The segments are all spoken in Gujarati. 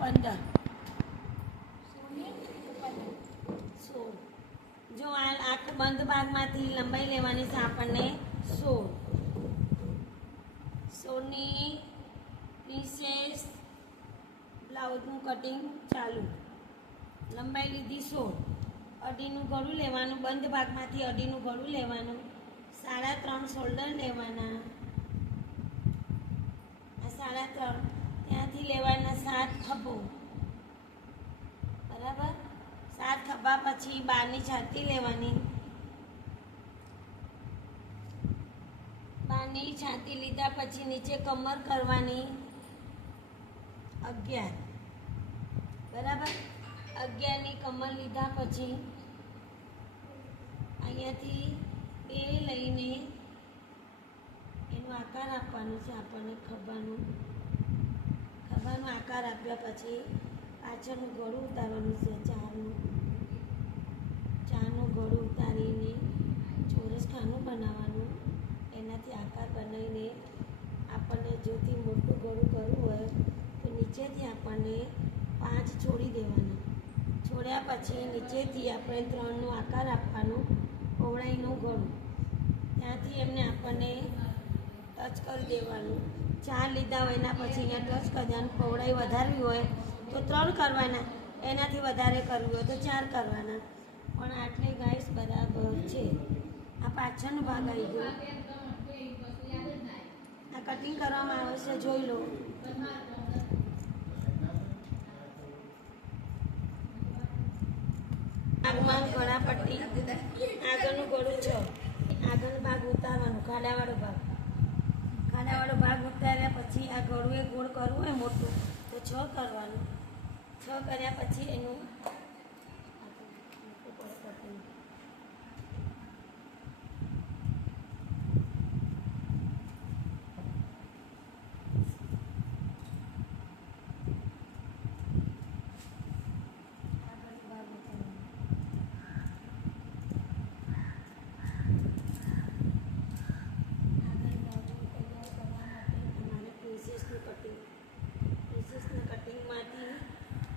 15 16 જો આ આખું બંધ ભાગમાંથી લંબાઈ લેવાની છે આપણને 16ની પ્રિન્સેસ બ્લાઉઝનું કટિંગ ચાલુ. લંબાઈ લીધી 16, અઢીનું ગળું લેવાનું, બંધ ભાગમાંથી અઢીનું ગળું લેવાનું, 3.5 શોલ્ડર લેવાના, આ 3.5 ત્યાંથી લેવાના 7 ખભો, બરાબર. 7 ખભા પછી 12ની છાતી લેવાની, 12ની છાતી લીધા પછી નીચે કમર કરવાની 11, બરાબર. 11ની કમર લીધા પછી અહીંયાથી 2 લઈને એનો આકાર આપવાનો છે આપણને. ખભાનો આકાર આપ્યા પછી પાછળનું ગળું ઉતારવાનું છે. 4નું ગળું ઉતારીને ચોરસ ખાનું બનાવવાનું. એનાથી આકાર બનાવીને આપણને જોથી મોટું ગળું કરવું હોય તો નીચેથી આપણને 5 છોડી દેવાના. છોડ્યા પછી નીચેથી આપણે 3નો આકાર આપવાનું, પહોળાઈનું ગળું. ત્યાંથી એમને આપણને ટચ કરી દેવાનું. 4 લીધા હોય એના પછી અહીંયા ટચ કરી દેવાનું. પહોળાઈ વધારવી હોય તો 3 કરવાના, એનાથી વધારે કરવી હોય તો 4 કરવાના. પણ આટલે ગાઈસ બરાબર છે. આ પાછળનો ભાગ આવી ગયો. આ કટિંગ કરવામાં આવે છે, જોઈ લો. આગમાં ગળા પટ્ટી, આગળનું ગળું 6, આગળનો ભાગ ઉતારવાનો, ખાડાવાળો ભાગ ઉતાર્યા પછી આ ગળું એ ગોળ કરવું હોય મોટું તો 6 કરવાનું. 6 કર્યા પછી એનું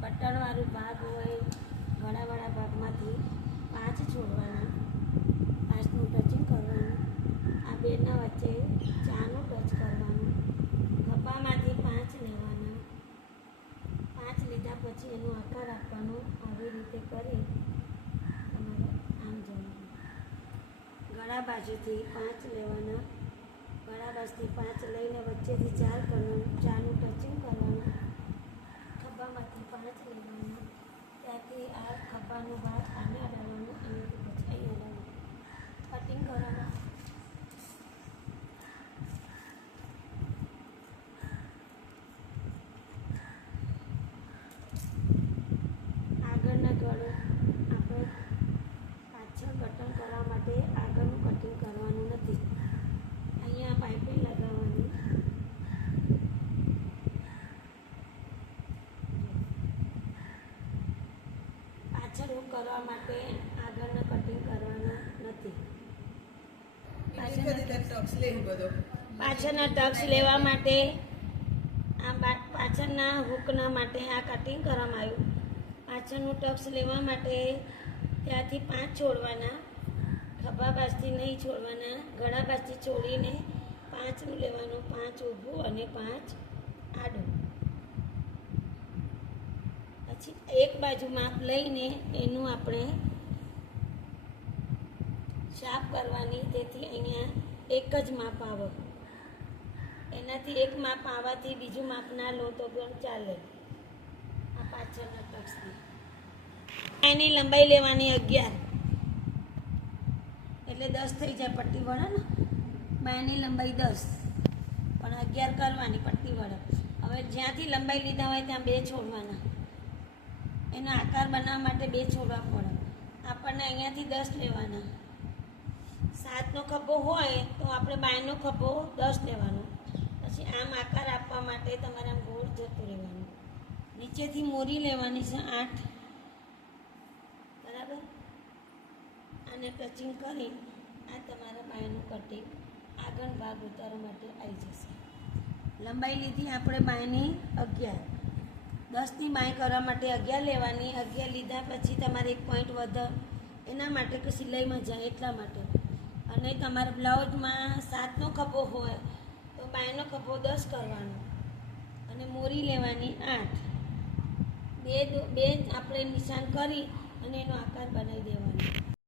બટનવાળું ભાગ હોય, ગળાવાળા ભાગમાંથી 5 છોડવાના, 5નું ટચિંગ કરવાનું. આ બેના વચ્ચે 4નું ટચ કરવાનું. ખભામાંથી 5 લેવાના. 5 લીધા પછી એનો આકાર આપવાનો. આવી રીતે કરી તમારે આમ જવાનું. ગળા બાજુથી 5 લેવાના. ગળા બાજુથી 5 લઈને વચ્ચેથી 4 કરવાનું. 4નું ટચિંગ કરવાનું. ખભામાંથી 5 લેવાના. ત્યાંથી આ ખભાનો ભાગ આને અડાડવાનો, અહીંયાથી પછી અહીં અડાડવાનું. કટિંગ કરવાના. આગળના ગળો આપણે પાછળ બટન કરવા માટે આગળનું કટિંગ કરવાનું નથી. અહીંયા પાઇપિંગ લગાવવાની. પાછળ હું કરવા માટે આગળના કટિંગ કરવાના નથી. પાછળના ટક્સ લેવા માટે આ પાછળના હૂકના માટે આ કટિંગ કરવામાં આવ્યું. પાછળનું ટક્સ લેવા માટે ત્યાંથી 5 છોડવાના. ખભા બાજથી નહીં છોડવાના, ગળા બાજથી છોડીને 5નું લેવાનું. 5 ઊભું અને 5 આડું. પછી એક બાજુ માપ લઈને એનું આપણે શાપ કરવાની. તેથી અહીંયા એક જ માપ આવે. એનાથી એક માપ આવવાથી બીજું માપ ના લો તો પણ ચાલે. આ પાછળના ટક્સની એની લંબાઈ લેવાની 11, એટલે 10 થઈ જાય પટ્ટી વળે ને. બાયની લંબાઈ 10 પણ 11 કરવાની પટ્ટી વળે. હવે જ્યાંથી લંબાઈ લીધા હોય ત્યાં 2 છોડવાના. એનો આકાર બનાવવા માટે 2 છોડવા પડે. આપણને અહીંયાથી 10 લેવાના. 7નો ખભો હોય તો આપણે 12નો ખભો 10 લેવાનો. પછી આમ આકાર આપવા માટે તમારે આમ ગોળ જતું રહેવાનું. નીચેથી મોરી લેવાની છે 8, બરાબર. આને ટચિંગ કરી આ તમારા બાયનું કટિંગ આગળ ભાગ ઉતારવા માટે આવી જશે. લંબાઈ લીધી આપણે બાયની 11, 10ની બાય કરવા માટે 11 લેવાની. 11 લીધા પછી તમારે 1 પોઈન્ટ વધે એના માટે કે સિલાઈમાં જાય એટલા માટે. અને તમારા બ્લાઉઝમાં 7નો ખભો હોય તો બાયનો ખભો 10 કરવાનો અને મોરી લેવાની 8. બે આપણે નિશાન કરી અને એનો આકાર બનાવી દેવાનો.